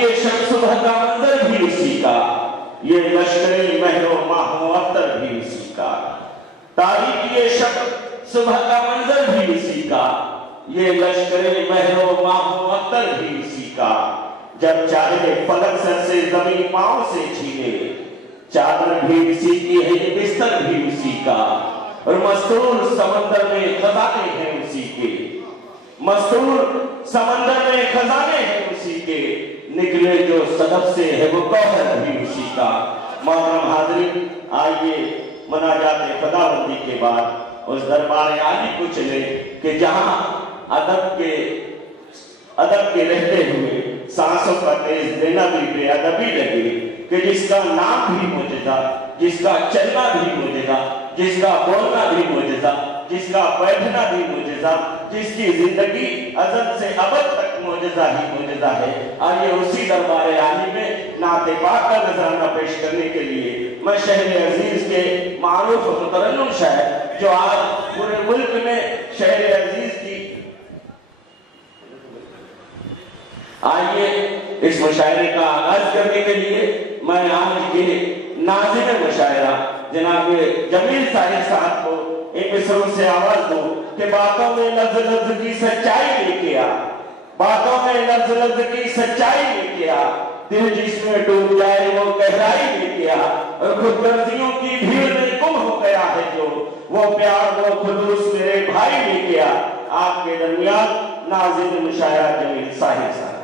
یہ شب صبح کا منظر بھی اسی کا، یہ لشکر مہر و ماہ و اختر بھی اسی کا، تاریخ یہ شب صبح کا منظر بھی اسی کا، یہ لشکر مہر و ماہ و اختر بھی اسی کا، جب چاہے فلک سر سے زمین پاؤں سے چھینے، چادر بھی اسی کی ہے یہ بستر بھی اسی کا، اور مستور سمندر میں خزانے ہیں اسی کے، مستور سمندر میں خزانے ہیں اسی کے، نکلے جو صدف سے ہے وہ گوہر بھی اسی کا۔ محترم حاضرین، آئیے مناجات خداوندی کے بعد اس دربار عالی کو چلے کہ جہاں ادب کے رہتے ہوئے سانسوں کا تیز دینا بھی بے ادبی لگے، کہ جس کا نام بھی معجزہ، جس کا چلنا بھی معجزہ، جس کا بولنا بھی معجزہ، جس کا بیٹھنا بھی معجزہ، جس کی زندگی ازل سے ابد تک معجزہ ہی معجزہ ہے۔ آئیے اسی دربار عالی میں نعت پاک کا نذرانہ پیش کرنے کے لیے میں شہر عزیز کے معروف مترنم شاعر جو آج پورے ملک میں شہر عزیز کی، آئیے اس مشاعرے کا آغاز کرنے کے لیے میں آج کے ناظم مشاعرہ جناب جمیل صاحب صاحب کو ایک مصروں سے آواز دوں کہ باتوں میں لفظ لفظ کی سچائی لے کے آ، باتوں میں لفظ لفظ کی سچائی لے کے آ، دل جس میں ڈوب جائے وہ گہرائی لے کے آ، اور خود غرضیوں کی بھیڑ میں گم ہو گیا ہے جو وہ پیار وہ خلوص میرے بھائی لے کے آ۔ آپ کے درمیان ناظم مشاعرہ جمیل صاحب صاحب۔